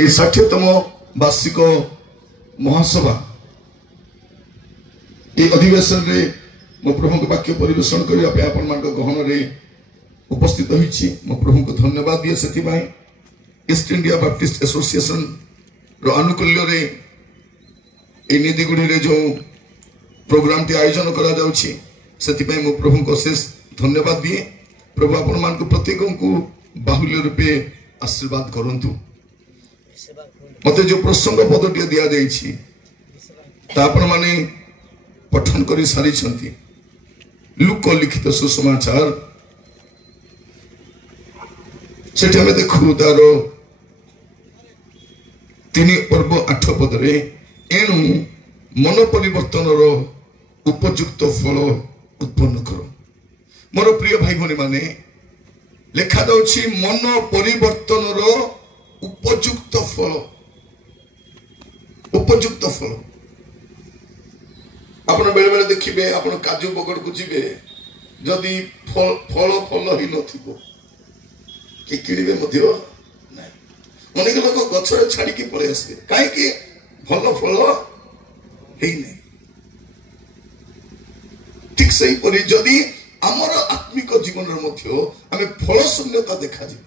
এই 60তম বার্ষিক महासभा ये अधिवेशन रे मो प्रभु को वाक्य परिवेषण करने आपण मान गहन रे उपस्थित होईछि। मो प्रभु को धन्यवाद दिए से ईस्ट इंडिया बैप्टिस्ट एसोसिएशन रो अनुकूल्य रे ए निदिगुड़ी रे जो प्रोग्राम टी आयोजन करा जाउछि से मो प्रभु को शेष धन्यवाद दिए। प्रभु आपण मान को प्रत्येक को बाहुल्य रूपे आशीर्वाद करंतु। मते जो प्रसंग पदटी दिया जाइछि तापर माने पठन करी सारी छंती। लूक लिखित सुसमाचार सेठी हमें देखु तार 3 पर्व 8 पदरे एणु मन परिवर्तन उपयुक्त फल उत्पन्न करो। मोर प्रिय भाई भनी माने लेखा जाउछि मन परिवर्तन उपयुक्त फल। उपयुक्त फल आपण बेले बेले देखिबे आपण काजू बगड़ को जीवे जदि फल फल फल ही नथिबो कि किड़िबे मध्य नाही। अनेक लोक गछरे छाड़ी की पळे आसे काहे कि फल फल हेई नै। ठीक सही परि जदि हमर आत्मिक जीवन रे मध्य हमें फल शून्यता देखा जी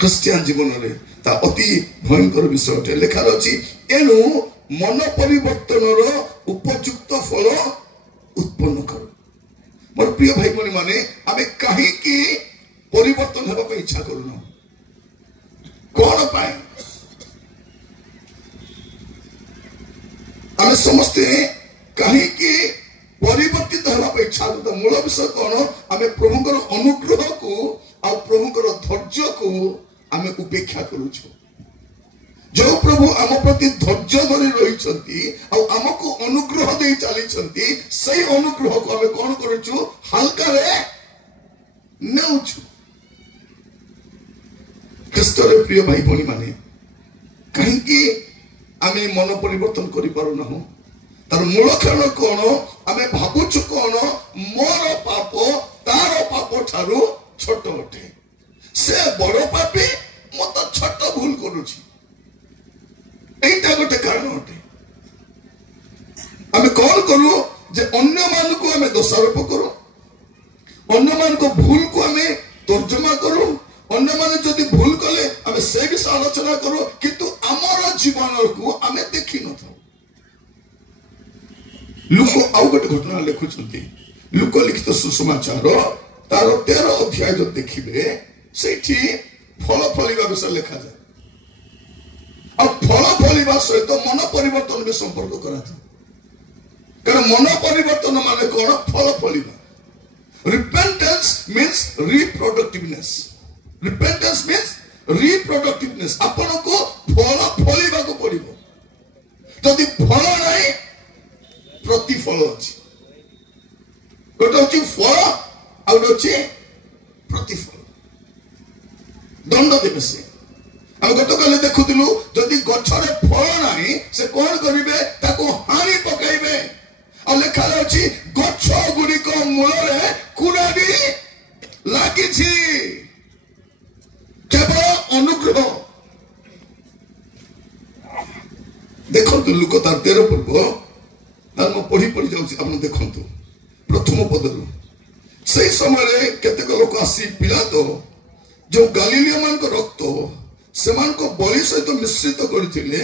क्रिश्चियन जीवन रे ता अति भयंकर विषय अटे। लेखा अछि एनु मन परिवर्तन उपयुक्त फल उत्पन्न करो। मोर प्रिय भाई बहन माने आमे काहे कि परिवर्तन हेबा पे इच्छा करूना कोन पाए आमे समस्ते काहे कि परिवर्तित हेबा पे इच्छा करू। मूल विषय कोन आमे प्रभुकर अनुग्रह को आ प्रभुकर धैर्य को आमे उपेक्षा करूछु। जो प्रभु आम प्रति धैर्य धरी रही आमको अनुग्रह दे चली से अनुग्रह को आम कौन करूछु हल्का रे नेउछु। ख्रीष्ट रे प्रिय भाई भनी माने कहीं आमे मन परिवर्तन करि पारु ना तार मूल कारण कौन आमे भाबुछु कौन मोर पाप तार पाप ठारू छोट अटे से बड़ पापी मत छोट भूल करूछि। एटा गोटे कारण अटे। आमे कौन करू जे अन्य मान को आमे दोषारोप करू अन्य मान को भूल को आमे तर्जमा करू अन्य मान जदि भूल कले आमे से विषय आलोचना करू किंतु आमर जीवन को आमे देखि न थाउ। लूक आउ गोटे घटना लिखुछंती। लूक लिखित सुसमाचार तार 13 अध्याय जो देखिबे सेठी फल फलिबा विषय लिखा जाए और फल फलिबा सहित मन परिवर्तन भी संपर्क करा था। कारण मन परिवर्तन माने कौन फल फलिबा। Repentance means reproductiveness. Repentance means reproductiveness. आपण को फल फलिबा को पड़िबो। जदि फल नाही प्रतिफल अछि। गोटे अछि फल आ गोटे अछि प्रतिफल। दंड देवे से हम गत काले देखुलु जदि गछरे फल नाही से कौन करिवे ताको हानि पकाइबे। और लेखा अछि गछ गुडी को मूल रे कुराडी लागि छी केवल अनुग्रह। देखंतु लूक तार 13 पूर्व हम पढ़ी पढ़ी जाउछि आपण देखंतु प्रथम पदरु से समय केतेक लोक आसी पिलातो जो गालिलिया मान को रक्त सेमान को बलि सहित मिश्रित करथिले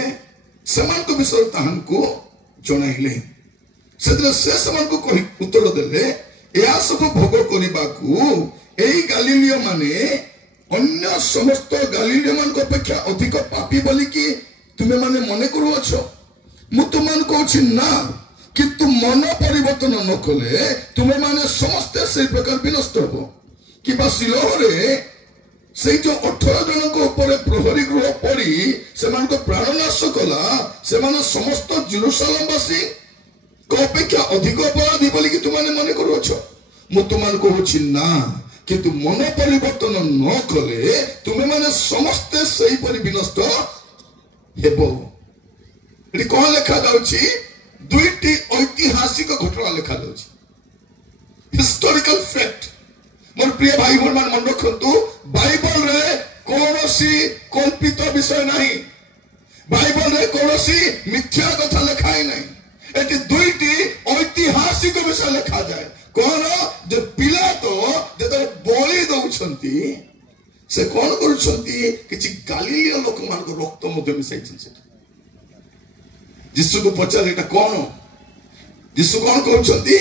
सेमान को विषय ताहन को जणाइले। सेदरे से सेमान को कहि उत्तर देले या सब भोग करिबा को एई गालिलिया माने अन्य समस्त गालिलिया मान को अपेक्षा अधिक पापी बोली कि तुमे माने मने करू अछो। मु तुमान कहछि ना किंतु मन परिवर्तन न कले तुमे माने समस्त से प्रकार विनष्ट हो कि बा सिलोहरे से जो 18 जन को ऊपर प्रहरी गृह पड़ी से मान को प्राणनाश कला से मान समस्त जेरूशलेम वासी को अपेक्षा अधिक अपराधी बोली कि तुमाने मने करू अछो। मु तुमान कहछि ना किंतु मन परिवर्तन न कले तुमे माने समस्त सही परि विनष्ट हेबो। एटी कोन लेखा जाउछि दुईटी ऐतिहासिक घटना लिखा जाउछि हिस्टोरिकल फैक्ट। मोर प्रिय भाई बहन मन रखंतु बाइबल रे कोन କୌଣସି କଳ୍ପିତ ବିଷୟ ନାହିଁ। ବାଇବଲରେ କୌଣସି ମିଥ୍ୟା କଥା ଲେଖା ନାହିଁ। ଏଠି ଦୁଇଟି ଐତିହାସିକ ବିଷୟ ଲେଖାଯାଏ। କଣ? ଯେ ପିଲାତ ଯେତେବେଳେ ବଳି ଦଉଛନ୍ତି ସେ କଣ କରୁଛନ୍ତି? କିଛି ଗାଲିଲିୟ ଲୋକମାନଙ୍କ ରକ୍ତ ମଧ୍ୟ ମିଶାଇଛନ୍ତି ସେଠି। ଯୀଶୁକୁ ପଚାରେ ଏଟା କଣ? ଯୀଶୁ କଣ କହୁଛନ୍ତି?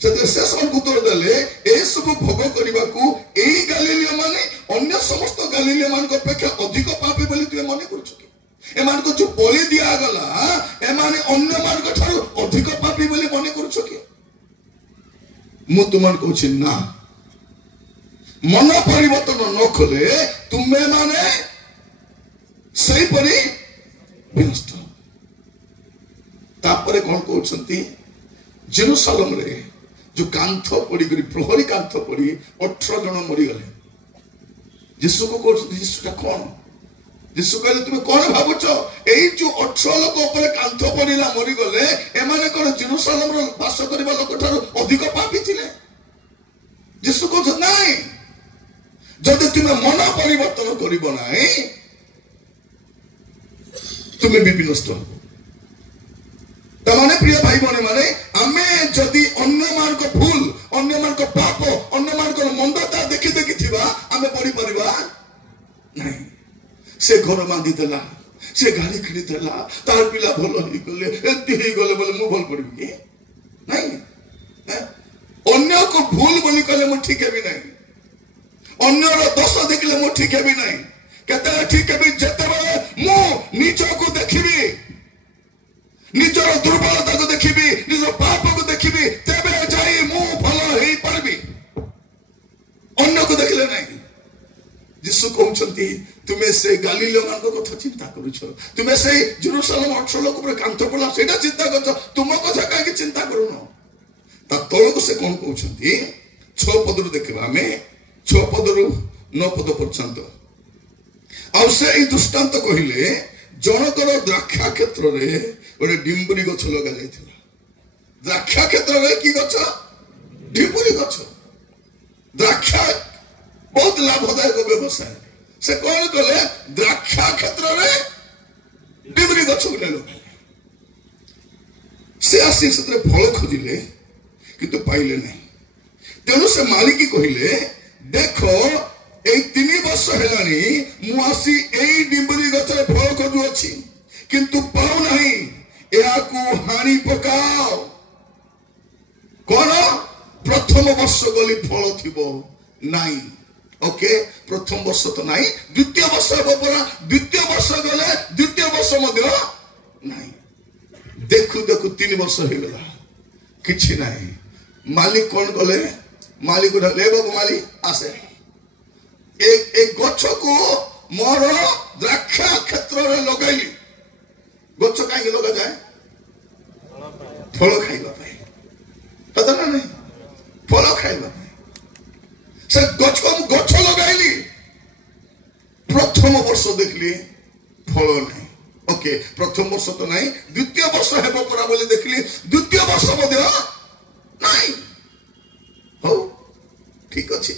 ସେଥିରେ ସେ ସେମାନଙ୍କୁ ଉତ୍ତର ଦେଲେ, ଏସବୁ ଭୋଗ କରିବାକୁ ଏଇ ଗାଲିଲିୟ ମାନେ ଅନ୍ୟ ସମସ୍ତ ଗାଲିଲିୟ ମାନଙ୍କ ଅପେକ୍ଷା ଅଧିକ ପାପୀ ବୋଲି ତୁମେ ମନେ କରୁଛ କି? ଏମାନଙ୍କୁ ଯୋଉ ବଳି ଦିଆଗଲା ଏମାନେ ଅନ୍ୟମାନଙ୍କ ଠାରୁ ଅଧିକ ପାପୀ ବୋଲି ମନେ କରୁଛ କି? ମୁଁ ତୁମମାନଙ୍କୁ କହୁଛି ନା, ମନ ପରିବର୍ତ୍ତନ ନ କଲେ ତୁମେ ମାନେ ସେହିପରି ବିନଷ୍ଟ। ତାପରେ କଣ କହୁଛନ୍ତି? ଜେରୁସାଲେମରେ ଯୋଉ କାନ୍ଥ ପଡିକରି ପ୍ରହରୀ କାନ୍ଥ ପଡି 18 ଜଣ ମରିଗଲେ। ଯୀଶୁକୁ କହୁଛନ୍ତି ଯୀଶୁଟା କଣ? ଯୀଶୁ କହିଲେ ତୁମେ କଣ ଭାବୁଛ? ଏଇ ଯୋଉ 18 ଲୋକ ଉପରେ କାନ୍ଥ ପଡିଲା ମରିଗଲେ ଏମାନେ କଣ ଜେରୁସାଲେମର ବାସ କରିବା ଲୋକ ଠାରୁ ଅଧିକ ପାପୀ ଥିଲେ? ଯୀଶୁ କହୁଛନ୍ତି ନାଇଁ, ଯଦି ତୁମେ ମନ ପରିବର୍ତ୍ତନ କରିବ ନାହିଁ ତୁମେ ବି ବିନଷ୍ଟ ହବ। ତାମାନେ ପ୍ରିୟ ଭାଇ ଭଉଣୀ ମାନେ, ଆମେ ଯଦି ଅନ୍ୟମାନଙ୍କ ଭୁଲ, ଅନ୍ୟମାନଙ୍କ ପାପ, ଅନ୍ୟମାନଙ୍କର ମନ୍ଦତା ଦେଖି ଦେଖିଥିବା ଆମେ ପଢିପାରିବା ନାହିଁ। ସେ ଘର ବାନ୍ଧିଦେଲା, ସେ ଗାଡି କିଣିଦେଲା, ତାର ପିଲା ଭଲ ହେଇଗଲେ, ଏମିତି ହେଇଗଲେ ବୋଲେ ମୁଁ ଭଲ ପଡିବି କି? ନାଇଁ। ଅନ୍ୟକୁ ଭୁଲ ବୋଲି କହିଲେ ମୁଁ ଠିକ ହେବି ନାହିଁ। ଅନ୍ୟର ଦୋଷ ଦେଖିଲେ ମୁଁ ଠିକ ହେବି ନାହିଁ। କେତେବେଳେ ଠିକ ହେବି? ଯେତେବେଳେ ମୁଁ ନିଜକୁ ଦେଖିବି, ନିଜର ଦୁର୍ବଳତାକୁ ଦେଖିବି, ନିଜ ପାପକୁ ଦେଖିବି, ତେବେ ଯାଇ ମୁଁ ଭଲ ହେଇପାରିବି, ଅନ୍ୟକୁ ଦେଖିଲେ ନାହିଁ। ଯୀଶୁ କହୁଛନ୍ତି ତୁମେ ସେ ଗାଲିଲିୟ ମାନଙ୍କ କଥା ଚିନ୍ତା କରୁଛ, ତୁମେ ସେଇ ଜେରୁସାଲେମ 18 ଲୋକ ଉପରେ କାନ୍ଥ ପଡିଲା ସେଇଟା ଚିନ୍ତା କରୁଛ, ତୁମ କଥା କାହିଁକି ଚିନ୍ତା କରୁନ? ତା ତଳକୁ ସେ କଣ କହୁଛନ୍ତି? 6 ପଦରୁ ଦେଖିବା ଆମେ, 6 ପଦରୁ 9 ପଦ ପର୍ଯ୍ୟନ୍ତ। ଆଉ ସେ ଏଇ ଦୃଷ୍ଟାନ୍ତ କହିଲେ, ଜଣକର ଦ୍ରାକ୍ଷା କ୍ଷେତ୍ରରେ ଗୋଟେ ଡିମ୍ବୁରି ଗଛ ଲଗା ଯାଇଥିଲା। ଦ୍ରାକ୍ଷା କ୍ଷେତ୍ରରେ କି ଗଛ? ଡିମ୍ବୁରି ଗଛ। ଦ୍ରାକ୍ଷା ବହୁତ ଲାଭଦାୟକ ବ୍ୟବସାୟ। ସେ କଣ କଲେ? ଦ୍ରାକ୍ଷା କ୍ଷେତ୍ରରେ ଡିମ୍ବୁରି ଗଛକୁ ଲଗାଇଲେ। ସେ ଆସି ସେଥିରେ ଫଳ ଖୋଜିଲେ କିନ୍ତୁ ପାଇଲେ ନାହିଁ। ତେଣୁ ସେ ମାଲିକ କହିଲେ, ଦେଖ ଏଇ 3 ବର୍ଷ ହେଲାଣି ମୁଁ ଆସି ଏଇ ଡିମ୍ବୁରି ଗଛରେ ଫଳ ଖୋଜୁଅଛି କିନ୍ତୁ ପାଉନାହିଁ, ଏହାକୁ ହାଣି ପକାଅ। କଣ? ପ୍ରଥମ ବର୍ଷ ଗଲି ଫଳ ଥିବ ନାଇଁ। ଓକେ, ପ୍ରଥମ ବର୍ଷ ତ ନାଇଁ, ଦ୍ୱିତୀୟ ବର୍ଷ ହେବ ପରା। ଦ୍ୱିତୀୟ ବର୍ଷ ଗଲେ ଦ୍ୱିତୀୟ ବର୍ଷ ମଧ୍ୟ ନାଇଁ। ଦେଖୁ ଦେଖୁ 3 ବର୍ଷ ହେଇଗଲା, କିଛି ନାହିଁ। ମାଲିକ କଣ କଲେ? ମାଲିକ ଡାକିଲେ, ବାବୁ ମାଲିକ ଆସେ, ଏ ଗଛକୁ ମୋର ଦ୍ରାକ୍ଷା କ୍ଷେତ୍ରରେ ଲଗାଇଲି। ଗଛ କାହିଁକି ଲଗାଯାଏ? ଫଳ ଖାଇବା ପାଇଁ, ନା ନାହିଁ? ଫଳ ଖାଇବା ପାଇଁ ସେ ଗଛ ଲଗାଇଲି। ପ୍ରଥମ ବର୍ଷ ଦେଖିଲି ଫଳ ନାହିଁ। ଓକେ, ପ୍ରଥମ ବର୍ଷ ତ ନାହିଁ, ଦ୍ୱିତୀୟ ବର୍ଷ ହେବ ପରା ବୋଲି ଦେଖିଲି, ଦ୍ୱିତୀୟ ବର୍ଷ ମଧ୍ୟ ନାହିଁ। ହଉ ଠିକ ଅଛି,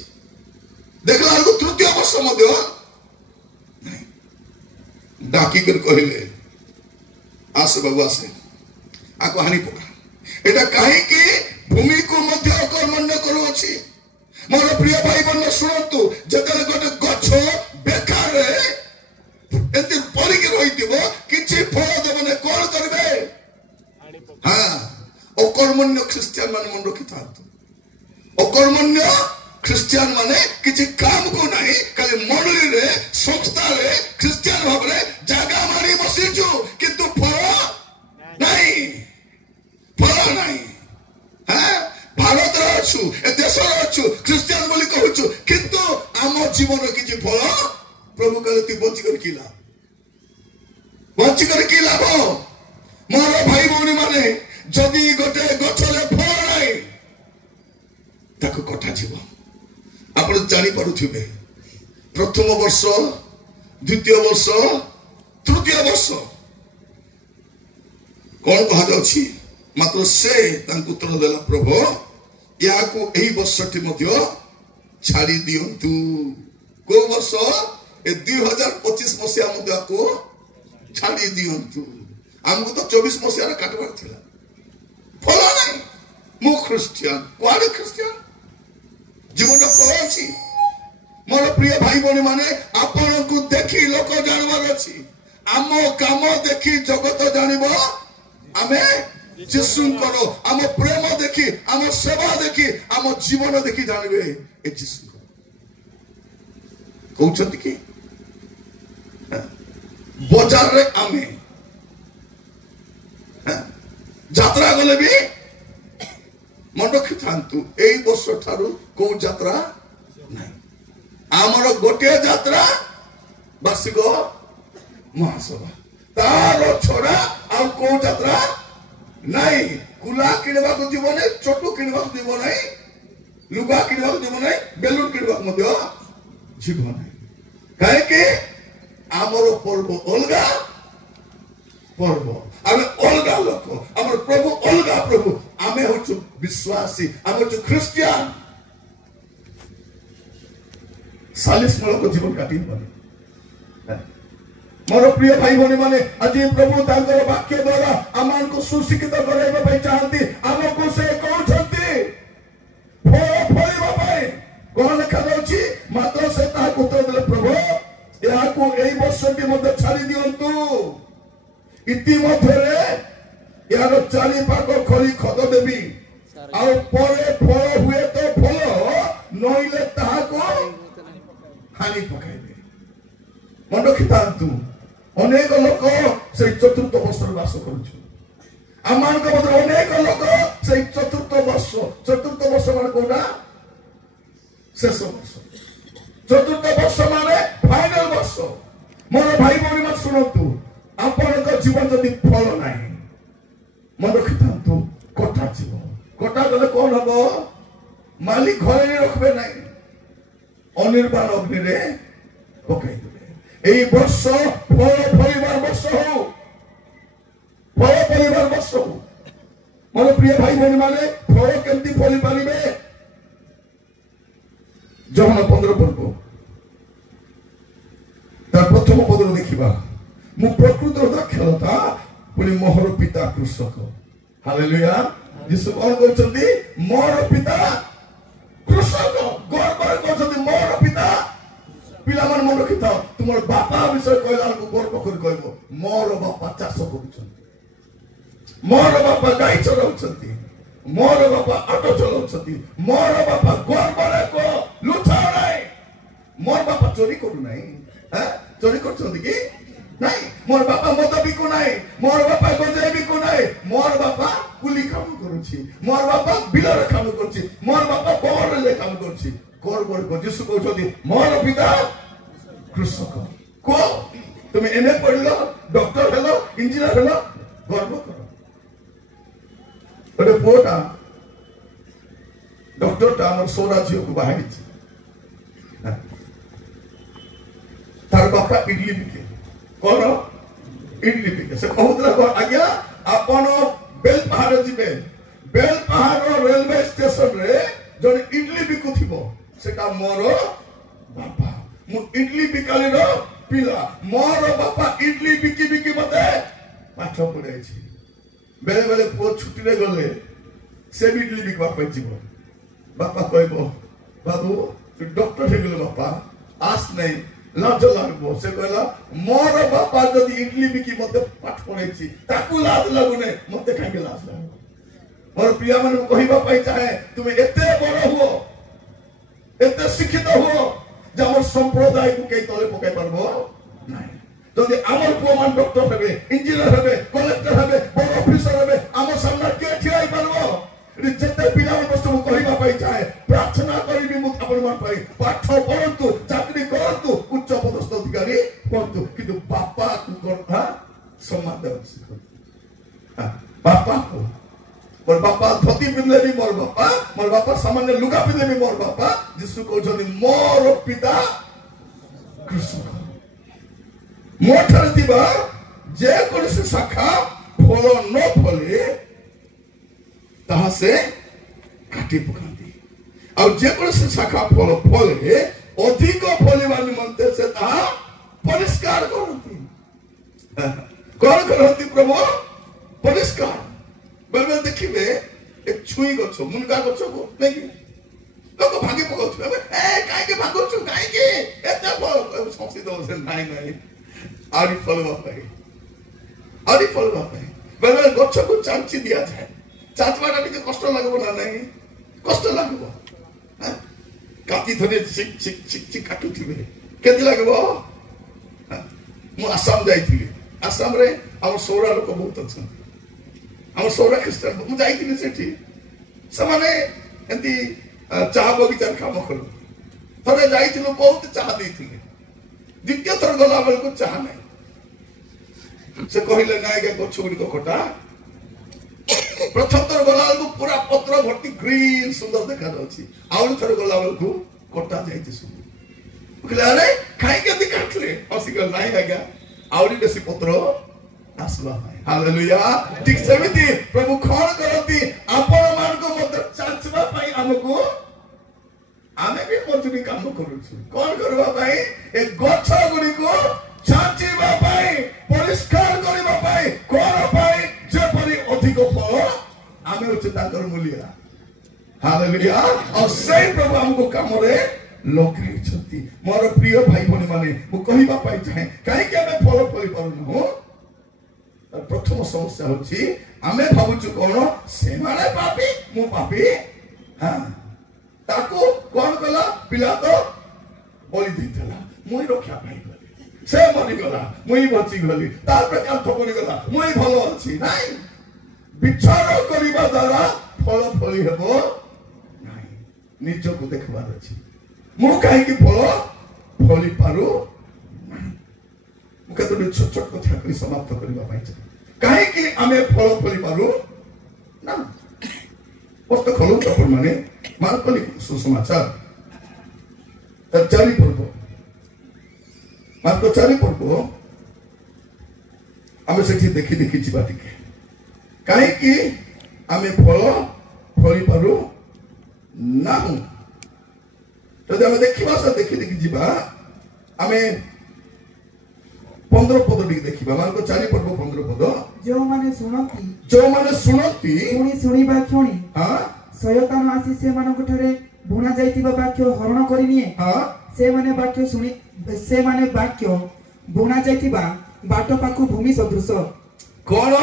ଦେଖିଲା ବେଳକୁ ତୃତୀୟ ବର୍ଷ ମଧ୍ୟ ନାହିଁ। ଡାକିକରି କହିଲେ, ଆସେ ବାବୁ ଆସେ, ଆକୁ ହାଣି ପକା। ଏଟା କାହିଁକି ଭୂମିକୁ ମଧ୍ୟ ଅକର୍ମଣ୍ୟ କରୁଅଛି? ମୋର ପ୍ରିୟ ଭାଇ ବନ୍ଧୁ ଶୁଣନ୍ତୁ, ଯେତେବେଳେ ଗୋଟେ ଗଛ ବେକାରରେ ଏମିତି ପଡିକି ରହିଥିବ, କିଛି ଫଳ ଦେବନି, କଣ କରିବେ? ହଁ, ଅକର୍ମଣ୍ୟ ଖ୍ରୀଷ୍ଟିଆନ ମାନେ ମନେ ରଖିଥାନ୍ତୁ। ଅକର୍ମଣ୍ୟ ଖ୍ରୀଷ୍ଟିଆନ ମାନେ କିଛି କାମକୁ ନାହିଁ, ଖାଲି ମଣ୍ଡଳୀରେ, ସଂସ୍ଥାରେ ଖ୍ରୀଷ୍ଟିଆନ ଭାବରେ ଜାଗା ମାରି ବସିଛୁ କିନ୍ତୁ ଫଳ ନାହିଁ, ଫଳ ନାହିଁ। ଭାରତରେ ଅଛୁ, ଏ ଦେଶରେ ଅଛୁ, ଖ୍ରୀଷ୍ଟିଆନ ବୋଲି କହୁଛୁ, କିନ୍ତୁ ଆମ ଜୀବନରେ କିଛି ଫଳ। ପ୍ରଭୁ କହିଲେ ତୁ ବଞ୍ଚିକରି କି ଲାଭ? ବଞ୍ଚିକରି କି ଲାଭ? ମୋର ଭାଇ ଭଉଣୀ ମାନେ, ଯଦି ଗୋଟେ ଗଛରେ ଫଳ ନାହିଁ ତାକୁ କଟାଯିବ। ଆପଣ ଜାଣିପାରୁଥିବେ, ପ୍ରଥମ ବର୍ଷ, ଦ୍ୱିତୀୟ ବର୍ଷ, ତୃତୀୟ ବର୍ଷ କଣ କୁହାଯାଉଛି? ମାତ୍ର ସେ ତାଙ୍କୁ ଉତ୍ତର ଦେଲା, ପ୍ରଭୁ ଏହାକୁ ଏହି ବର୍ଷଟି ମଧ୍ୟ ଛାଡ଼ି ଦିଅନ୍ତୁ। କୋଉ ବର୍ଷ? ए 2025 मसीहा मध्य को छाड़ी दियंतु हमको तो 24 मसीहा रा काटबार थिला फल नहीं मु ख्रिस्टियन कोआडे ख्रिस्टियन जीवन फल अछि मोर प्रिय भाई बहनी माने आपण को देखि लोक जानवर अछि आम काम देखि जगत जानिबो आमे यीशु करो आम प्रेम देखि आम सेवा देखि आम जीवन देखि जानबे ए यीशु कहउछत कि बाजार रे आमे यात्रा गले भी मन रखिथांतु एई वर्ष ठारू को यात्रा नहीं आमर गोटे यात्रा वार्षिक महासभा तार छोड़ा आ को यात्रा नहीं कुला किणवा को जीव नहीं चटू किणवा को जीव नहीं लुगा किणवा को जीव नहीं बेलून किणवा को मध्य जीव नहीं काहे कि आमर पर्व अलगा पर्व आमे अलगा लोक आमर प्रभु अलगा प्रभु आमे होछु विश्वासी आमे होछु ख्रिस्टियन 40 को जीवन काटी बने मोर प्रिय भाई भौणी माने आज प्रभु तांकर वाक्य द्वारा आमान को सुशिक्षित कराइबा पई चाहंती आमको से कहउछंती फल फलिबा पई कोन लिखा जाउची मात्र से ता उत्तर देले प्रभु या को एई वर्ष के मध्य छाड़ी दियंतु इति मध्यरे यार चाली पाको खली खद देबी आ परे फल हुए तो फल नइले ताहा को हानि पकाइबे मन रखिथांतु अनेक लोक से चतुर्थ वर्ष वास करूछु आमान को मध्य अनेक लोक से चतुर्थ वर्ष माने कोना शेष वर्ष चतुर्थ वर्ष माने फाइनल वर्ष मोर भाई भौणी मन सुनतु आपण को जीवन जदि फल नाही मन रखिथांतु कटा जीवन कटा गले कोन हबो मालिक घरे रखबे नाही अनिर्बाण अग्नि रे पकाई देबे एई वर्ष फल फलिबार वर्ष हो फल फलिबार वर्ष हो मोर प्रिय भाई भौणी माने फल केमती फली पारिबे जहन 15 पर्व तार प्रथम पद देखिबा मु प्रकृतिर दाक्षलता पुनी मोहर पिता कृषक हालेलुया यीशु कोन कहउछंती मोर पिता कृषक गर्व कहउछंती मोर पिता पिला मन मन रखिता तुमर बापा विषय कहला को गर्व कर कहबो मोर बापा चाष करूछंती मोर बापा गाई चराउछंती मोर बापा ऑटो चलाउछंती मोर बापा गर्व रे को लुचा नै मोर बापा चोरी करू नै चोरी करछंती कि नहीं मोर बापा मद बिकु नहीं मोर बापा गंजे बिकु नहीं मोर बापा कुली काम करूची मोर बापा बिलर काम करूची मोर बापा बोर ले काम करूची कोर बोर को यीशु कहउछथि मोर पिता कृषक को तुम एमए पढलो डॉक्टर हेलो इंजीनियर हेलो गर्व करो अरे पोटा डॉक्टर ता हमर सोरा जियो को बाहरी छी तार बापा इडली बिके कोन इडली बिके से कहउतला को आज्ञा आपण बेलपहाड़ जिबे बेलपहाड़ रेलवे स्टेशन रे जन इडली बिकु थिबो सेटा मोर बापा मु इडली बिकाली रो पिला मोर बापा इडली बिकी बिकी मते पाठ पढे छी बेले बेले पो छुट्टी रे गले से इडली बिकवा पे जीवो बापा कहबो बाबू तू डॉक्टर हे गेलो बापा आस नहीं लाज लागबो से कहला मोर बापा जदी इडली बिकी मते पाठ पढे छी ताकू लाज लागुने मते काहे लाज लागो मोर प्रिय मन कहिबा पाई चाहे तुमे एते बड़ हो एते शिक्षित हो जे हमर संप्रदाय को के तले पकाई परबो नाही जदी हमर पुआ मान डॉक्टर हेबे इंजीनियर हेबे कलेक्टर हेबे बड़ ऑफिसर हेबे हमर सामने के ठियाई परबो जते पिला बस्तु कहिबा पाई चाहे प्रार्थना करिबी मु अपन मान पाई पाठ पढंतु चाकरी करंतु उच्च पदस्थ अधिकारी करंतु किंतु बापा को करता सम्मान देव बापा को मोर बापा धोती पिंधले भी मोर बापा सामान्य लुगा पिंधले भी मोर बापा यीशु कहउछथि मोर पिता कृष्ण मोठर दिबा जे कोनसे शाखा फल न फले ताहा से काटी पकांती और जे कोनसे शाखा फल फले अधिक फलिबा निमंते से ताहा परिष्कार करती कौन करती प्रभु परिष्कार बेले देखिए एक छुई गछ मुनगा गछ को नहीं लोक भांगी पकाउछु कहीं भागुछु कहीं एते संसी दो नाई नाई आरी फलवा पाई बेले गछ को चांची दिया जाए चाचवाटा टिके कष्ट लागबो ना नहीं कष्ट लागबो काटी धरे चिक चिक चिक चिक काटुथिबे केति लागबो मु आसाम जाइथिली आसाम रे हम सौरा लोक बहुत अछन हम सौरा ख्रिस्टान मु जाइथिली सेठी समाने एंती चाह बगीचा काम करू थरे जाइथिलु बहुत चाह देथिले द्वितीय थर गला बेल को चाह नहीं से कहिले नाय के गछ गुडी को खटा प्रथम थर गला बेल को पूरा पत्र भर्ती ग्रीन सुंदर देखा जाउची आउन थर गला बेल को कटा जाइछि सुंदर कहले अरे खाइ के दि काटले हसी गल नाय आगा आउरी बेसी पत्र आसला हालेलुया ठीक सेमिति प्रभु कोन करती आपण मान को मत चाचवा पाई हमको आमे भी मजुरी काम करूछु कोन करबा पाई ए गछ गुडी को चाचीबा पाई परिष्कार करबा पाई कोन पाई जे परि अधिक फल आमे होछ ताकर मूल्य हालेलुया और सही प्रभु हमको काम रे लोकाई छथि मोर प्रिय भाई भनी माने मु कहिबा पाई चाहे काहे के आमे फल फली पारुनु हो प्रथम समस्या होची आमे भाबुछु कोन से माने पापी मु पापी हां ताको कोन कला पिला तो बोली दिथला मुई रक्षा पाई गली से मरि गला मुई बची गली तार पे कांथ पड़ी गला मुई भलो अछि नाही विचार करिबा द्वारा फल फली हेबो नाही निज को देखबार अछि मु काहे कि फल फली पारू मुके तो छोट छोट कथा कहि समाप्त करिबा पाइ छै काहे कि आमे फल फली पारू ना पुस्तक खोलो तो माने मार्को सुसमाचार तर चारि पर्व मार्को चारि पर्व आमे सेठी देखि देखि जिबा टिके काहे कि आमे फल फली पारू ना तो आमे देखिबा से देखि देखि जिबा आमे 15 पद टिके देखिबा मार्को चारि पर्व 15 पद जो माने सुनती सुनी सुनिबा क्षणी हां शयतान आसी से मानक ठरे बुना जाइतिबा वाक्य हरण करि निये हां से माने वाक्य बुना जाइतिबा बाट पाखु भूमि सदृश कोन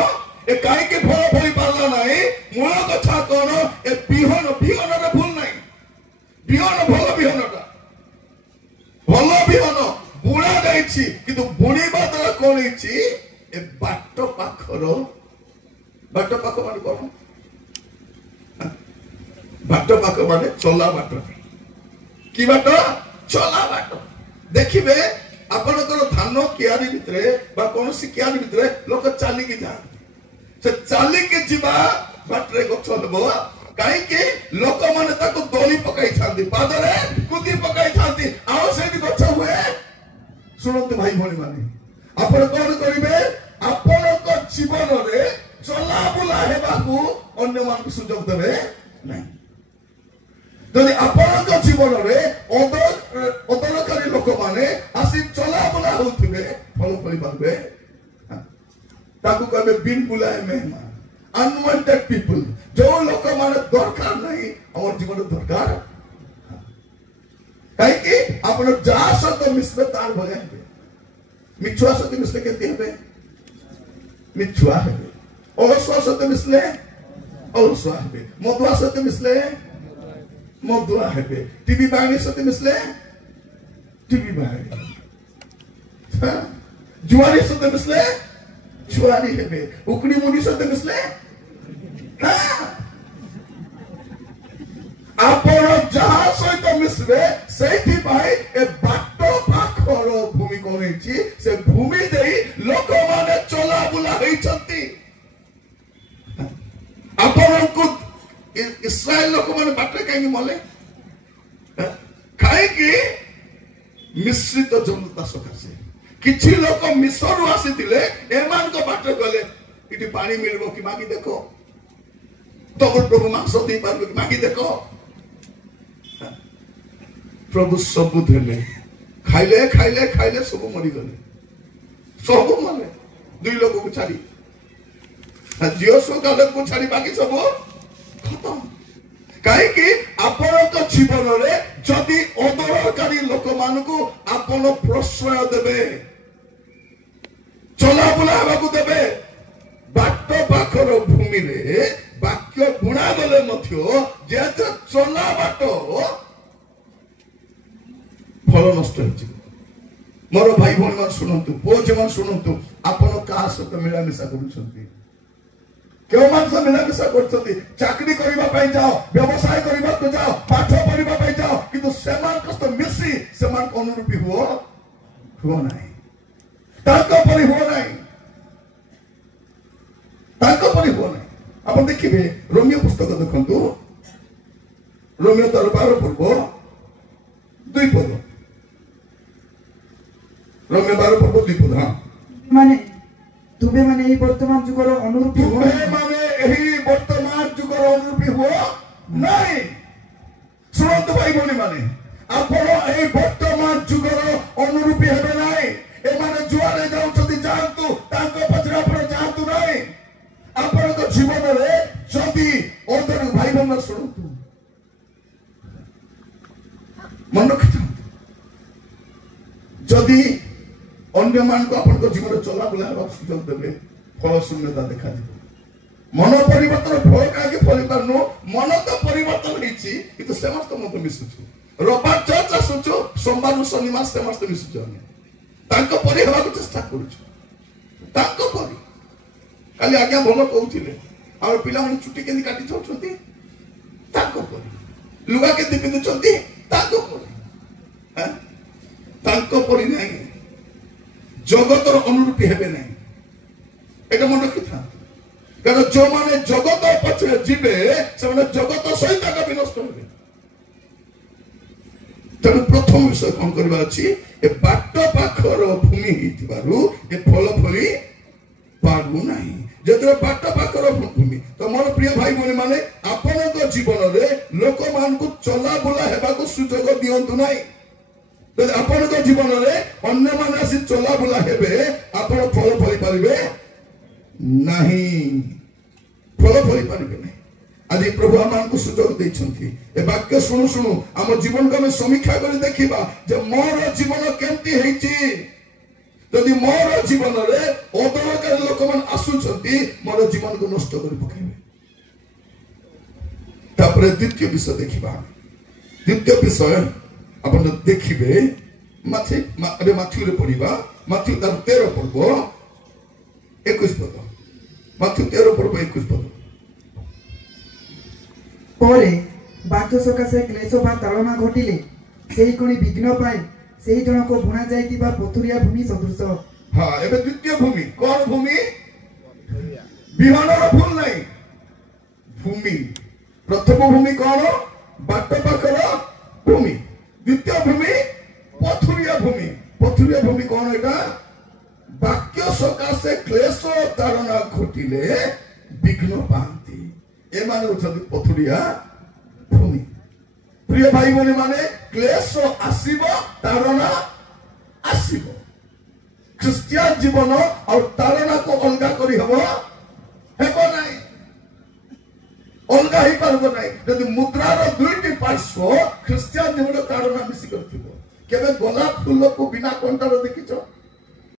ए काई के फल फली पारला नाही मूल कथा कोन ए बिहन रे फूल नाही बिहन भल बिहन बुणा जाइछि किंतु बुणीबा द्वारा कोन हिछि ए बाट पाखर माने कोन बाट पाख माने चला बाट की बाट चला बाट देखिबे आपनकर धान कियारी भितरे बा कोनसी कियारी भितरे लोक चाली के जा से चाली के जीवा बाटरे गछ लेबो काई के लोक माने ताको दोली पकाई थांदी पादरे कुदी पकाई थांदी आउ सेठी गछ हुए सुनते भाई भणी माने आपण कोन करिवे आपण को जीवन रे चला बुला हेबाकू अन्य मान सुजोग देबे नहीं যদি আপনার জীবন রে অদরকারী লোক মানে আসি চলা বলা হউথিবে ফল ফলি পাবে তাকু কবে বিন বুলায় মেহমান अनवांटेड पीपल जो लोक माने दरकार नहीं और जीवन दरकार काहे कि आपण जा सत मिसबे तार भगे मिछुआ सत मिसले केते हेबे मिछुआ हेबे अलसुआ सत मिसले अलसुआ हेबे मदुआ सत मिसले मदुआ हेबे टीवी बांगे सते मिसले टीवी बांगे जुआरी सते मिसले जुआरी हेबे उकड़ी मुनी सते मिसले आपण जहा सहित मिसबे सेठी भाई ए बाटो पाखर भूमि कोनेछि से भूमि देई लोक माने चला बुला होई छथि आपण को इस्राएल लोक माने बाटे काई मले काई कि मिश्रित जनता सकासे किछि लोक मिसर आसीतिले एमान को बाटे गले इति पानी मिलबो कि मागी देखो तो प्रभु मांस दे पारबो कि मागी देखो प्रभु सबु देले खाइले खाइले खाइले सब मरीगले सब मले 2 लोक को छाड़ी जियो सकाल को छाड़ी बाकी सब खत्म कहीं आपण जीवन में जदि अदरकारी लोक मान को आपण प्रश्रय देवे चला बुला देवे बाट पाखर भूमि रे वाक्य बुणा गले जेते चला बाट फल नष्ट हो मोर भाई भौणी मान शुणु पुओ झी मान शुणु आपण क्या सहित मिलामिशा कर क्यों मान से मिलामिशा कर चाकरी करने जाओ व्यवसाय करने को जाओ पाठ पढ़ा जाओ किंतु से मिसी से अनुरूपी हुओ नहीं परी हुओ नहीं परी हुओ नहीं आप देखिए रोमियो पुस्तक देखु रोमियो 12 पूर्व 2 पद रोमियो 12 पूर्व 2 पद हाँ माने तुमे माने এই বর্তমান যুগের অনুরূপী হও তুমে মানে এই বর্তমান যুগের অনুরূপী হও নাই শুনতো ভাই বলি মানে আপন এই বর্তমান যুগের অনুরূপী হবে নাই এ মানে জুয়ারে যাউছতি জানতু তাଙ୍କ পছরে আপন জানতু নাই आपन जीवन में जदि ओदर भाई बहन शुणु मन रखि जदि अन्य मान को आपन जीवन चला बुला सुजोग देवे फल शून्यता देखा मन परिवर्तन फल का फल पारनु मन तो परिवर्तन होइछि किंतु समस्त मत मिसुछु रविवार चर्च आसुछु सोमवार शनिवार समस्त मिसुछु तांको परि हेबा को चेष्टा करूछु तांको परि काली आज्ञा भल कहते आम पिला चुटी के काटी चाहते लुगा के पिंधुंट परी ना जगतर अनुरूपी हेबे ना ये मन रखी था कारण जो माने जगत पछे जीवे से जगत सहित भी नष्ट हे तेणु प्रथम विषय कौन करवा अच्छी बाट पाखर भूमि ए फल फली पारु नहीं जतरे बाट पाखर भूमि तो मोर प्रिय भाई भौणी माने आपन जीवन में लोक मान को चला बुला हेबा को सुजोग दियंतु नहीं तो आपन जीवन में अन्य मान आसी चला बुला हेबे आपन फल फली पारिबे नहीं फल फली पारिबे नहीं आज प्रभु आमान को सुजोग देछंती ए वाक्य सुनु सुनु हम जीवन को हम समीक्षा कर देखिबा जे मोर जीवन केमती हेछि यदि मोर जीवन में अदरकारी लोक मान आसुछंती मोर जीवन को नष्ट कर पकेबे तापर द्वितीय विषय देखिबा द्वितीय विषय अपन देखिबे माथ्यू रे पढिबा माथ्यू 13 पर्व 21 पद माथ्यू 13 पर्व 21 पद परे बाक्य सकाशे क्लेश बा ताड़ना घटिले सेही कोनी विघ्न पाए सेही जन को बुणा जाइतिबा पथुरिया भूमि सदृश हां एबे द्वितीय भूमि कोन भूमि बिहनर फूल नहीं भूमि प्रथम भूमि कोन बाट पाखर भूमि द्वितीय भूमि पथुरिया भूमि कोन एटा वाक्य सकाशे क्लेश ताड़ना घटिले विघ्न पांती ए माने उठती पथुरिया भूमि प्रिय भाई भौणी माने क्लेश आसीबो ताड़ना आसीबो क्रिश्चियन जीवन और ताड़ना को अलगा करी हबो हेबो नाही अलगा ही पारबो नाही यदि मुद्रार दुईटी पार्श्व क्रिश्चियन जीवन ताड़ना मिसी करथिबो केबे गोलाप फूल को बिना कंटार देखिछो